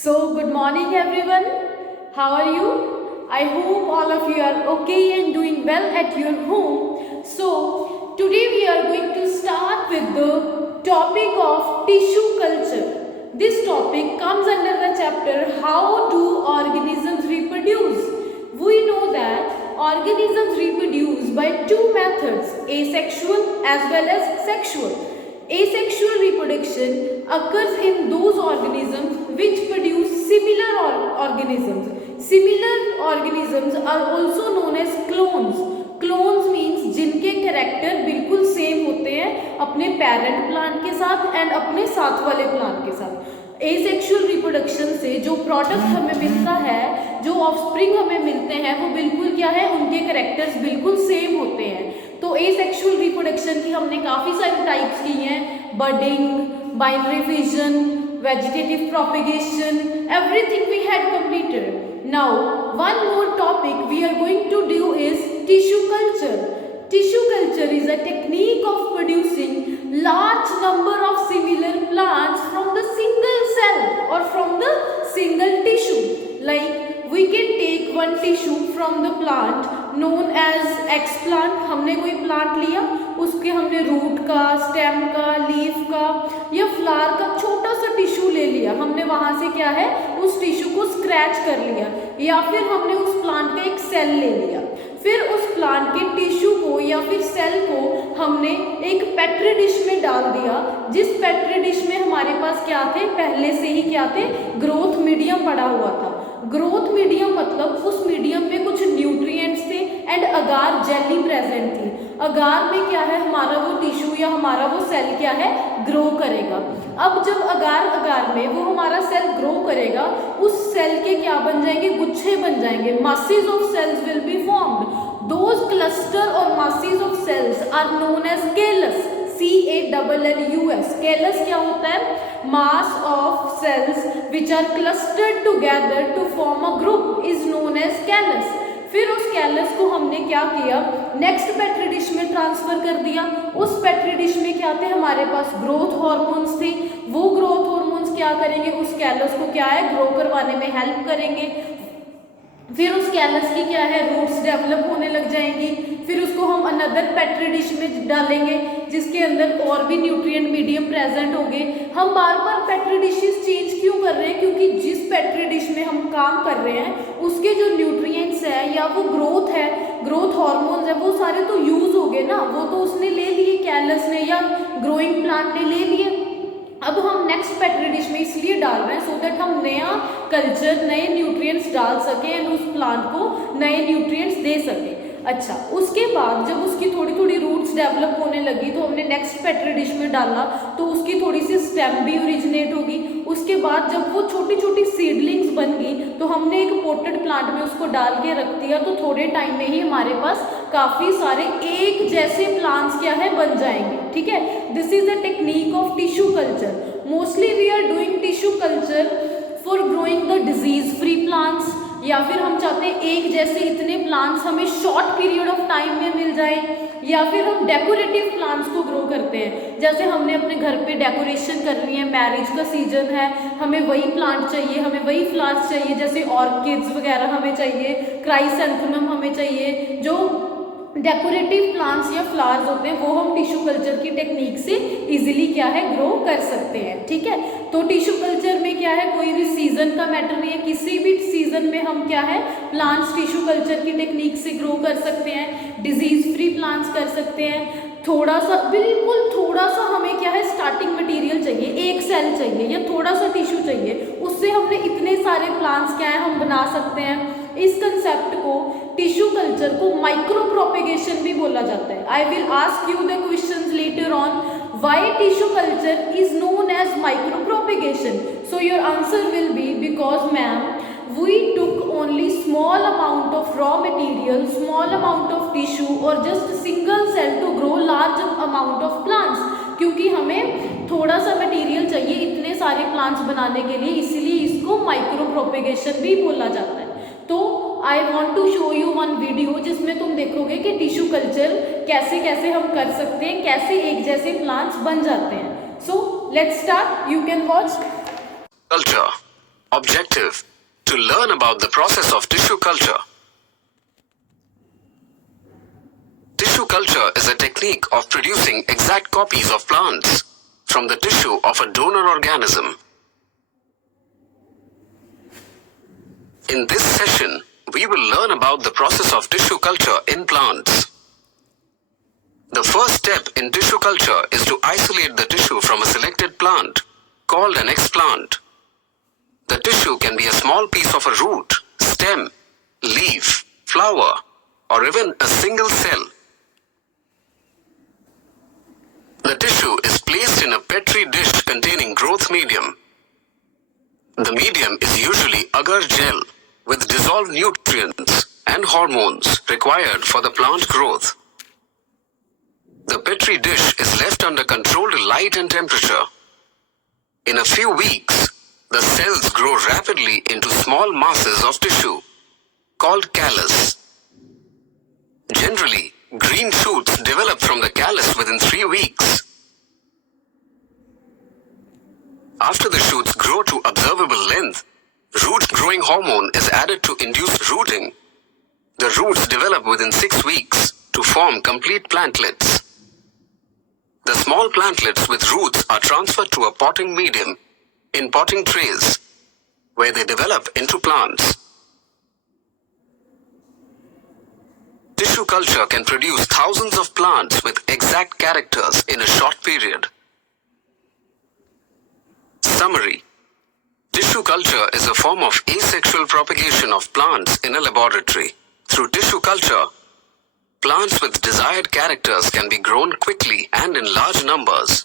So, good morning everyone. How are you? I hope all of you are okay and doing well at your home. So, today we are going to start with the topic of tissue culture. This topic comes under the chapter How do organisms reproduce? We know that organisms reproduce by two methods, asexual as well as sexual. Asexual reproduction occurs in those organisms which produce similar organisms. Similar organisms are also known as clones. Clones means जिनके character बिल्कुल same होते हैं अपने parent plant के साथ and अपने साथ वाले प्लांट के साथ। एसेक्सुअल रिप्रोडक्शन से जो प्रोडक्ट हमें मिलता है, जो ऑफस्प्रिंग हमें मिलते हैं, वो बिल्कुल क्या है, उनके कैरेक्टर्स बिल्कुल सेम होते हैं। तो एसेक्सुअल रिप्रोडक्शन की हमने काफ़ी सारी टाइप्स की हैं, budding, binary fission, vegetative propagation, everything we had completed. Now, one more topic we are going to do is tissue culture. Tissue culture is a technique of producing large number of similar plants from the single cell or from the single tissue. Like we can take one tissue from the plant known as X plant. हमने कोई plant लिया, उसके हमने root का, stem का, leaf का या flower का छोटा सा टिश्यू ले लिया। हमने वहाँ से क्या है, उस टिश्यू को स्क्रैच कर लिया, या फिर हमने उस प्लांट का एक सेल ले लिया। फिर उस प्लांट के टिश्यू को या फिर सेल को हमने एक पेट्री डिश में डाल दिया, जिस पेट्री डिश में हमारे पास क्या थे, पहले से ही क्या थे, ग्रोथ मीडियम पड़ा हुआ था। ग्रोथ मीडियम मतलब उस मीडियम में कुछ न्यूट्रिएंट्स थे एंड अगार जेली प्रेजेंट थी। अगार में क्या है, हमारा वो टिश्यू या हमारा वो सेल क्या है, ग्रो करेगा। अब जब अगार में वो हमारा सेल ग्रो करेगा, उस सेल के क्या बन जाएंगे, गुच्छे बन जाएंगे। Masses of cells will be formed. Those cluster or masses of cells are known as callus, CALLUS। Callus क्या होता है, mass of cells which are clustered together to form a group is known as callus। फिर उस callus को हमने क्या किया, next petri dish में ट्रांसफर कर दिया। उस पेट्री डिश में क्या थे, हमारे पास ग्रोथ हार्मोन्स थे। वो ग्रोथ हार्मोन्स क्या करेंगे, उस कैलस को क्या है, ग्रो करवाने में हेल्प करेंगे। फिर उस कैलस की क्या है, रूट्स डेवलप होने लग जाएंगी। फिर उसको हम अनदर पेट्री डिश में डालेंगे, जिसके अंदर और भी न्यूट्रिएंट मीडियम प्रेजेंट होंगे। हम बार बार पेट्री डिशेस चेंज क्यों कर रहे हैं, क्योंकि जिस पेट्री डिश में हम काम कर रहे हैं उसके जो न्यूट्रिएंट्स है या वो ग्रोथ है, ग्रोथ हार्मोन्स है, वो सारे तो यूज हो गए ना, वो तो उसने ले लिए, कैलस ने या ग्रोइंग प्लांट ने ले लिए। अब हम नेक्स्ट पेट्री डिश में इसलिए डाल रहे हैं सो दैट हम नया कल्चर, नए न्यूट्रिएंट्स डाल सकें एंड उस प्लांट को नए न्यूट्रिएंट्स दे सकें। अच्छा, उसके बाद जब उसकी थोड़ी थोड़ी रूट्स डेवलप होने लगी तो हमने नेक्स्ट पेट्री डिश में डाला, तो उसकी थोड़ी सी स्टेम भी ओरिजिनेट होगी। उसके बाद जब वो छोटी छोटी सीडलिंग्स बन गई तो हमने एक पोटेड प्लांट में उसको डाल के रख दिया, तो थोड़े टाइम में ही हमारे पास काफ़ी सारे एक जैसे प्लांट्स क्या है, बन जाएंगे। ठीक है, this is the technique of tissue culture. Mostly we are doing tissue culture for growing the disease free plants, या फिर हम चाहते हैं एक जैसे इतने प्लांट्स हमें शॉर्ट पीरियड ऑफ टाइम में मिल जाए, या फिर हम डेकोरेटिव प्लांट्स को ग्रो करते हैं। जैसे हमने अपने घर पे डेकोरेशन करनी है, मैरिज का सीजन है, हमें वही प्लांट चाहिए, हमें वही फ्लावर्स चाहिए, जैसे ऑर्किड्स वगैरह हमें चाहिए, क्राइसैंथेमम हमें चाहिए। जो डेकोरेटिव प्लांट्स या फ्लावर्स होते हैं वो हम टिश्यू कल्चर की टेक्निक से इजीली क्या है, ग्रो कर सकते हैं। ठीक है, तो टिश्यू कल्चर में क्या है, कोई भी सीजन का मैटर नहीं है, किसी भी सीजन में हम क्या है, प्लांट्स टिश्यू कल्चर की टेक्निक से ग्रो कर सकते हैं, डिजीज फ्री प्लांट्स कर सकते हैं। थोड़ा सा, बिल्कुल थोड़ा सा हमें क्या है, स्टार्टिंग मटेरियल चाहिए, एक सेल चाहिए या थोड़ा सा टिश्यू चाहिए, उससे हमने इतने सारे प्लांट्स क्या है, हम बना सकते हैं। इस कंसेप्ट को, टिश्यू कल्चर को माइक्रो प्रोपेगेशन भी बोला जाता है। I will ask you the questions later on, why tissue culture is known as micro propagation. So your answer will be, because ma'am we took only small amount of raw material, small amount of tissue और just single cell to grow large amount of plants। क्योंकि हमें थोड़ा सा material चाहिए इतने सारे plants बनाने के लिए, इसीलिए इसको माइक्रो प्रोपेगेशन भी बोला जाता है। तो I want to show you one video जिसमें तुम देखोगे कि टिश्यू कल्चर कैसे कैसे हम कर सकते हैं, कैसे एक जैसे प्लांट्स बन जाते हैं। So let's start, you can watch. Culture. Objective: to learn about the process of tissue culture. Tissue culture is a technique of producing exact copies of plants from the tissue of a donor organism. In this session, we will learn about the process of tissue culture in plants. The first step in tissue culture is to isolate the tissue from a selected plant, called an explant. The tissue can be a small piece of a root, stem, leaf, flower, or even a single cell. The tissue is placed in a petri dish containing growth medium. The medium is usually agar gel with dissolved nutrients and hormones required for the plant growth. The petri dish is left under controlled light and temperature. In a few weeks, the cells grow rapidly into small masses of tissue, called callus. Generally, green shoots develop from the callus within 3 weeks. After the shoots grow to observable length, root growing hormone is added to induce rooting. The roots develop within 6 weeks to form complete plantlets. The small plantlets with roots are transferred to a potting medium in potting trays, where they develop into plants. Tissue culture can produce thousands of plants with exact characters in a short period. Summary: tissue culture is a form of asexual propagation of plants in a laboratory. Through tissue culture, plants with desired characters can be grown quickly and in large numbers.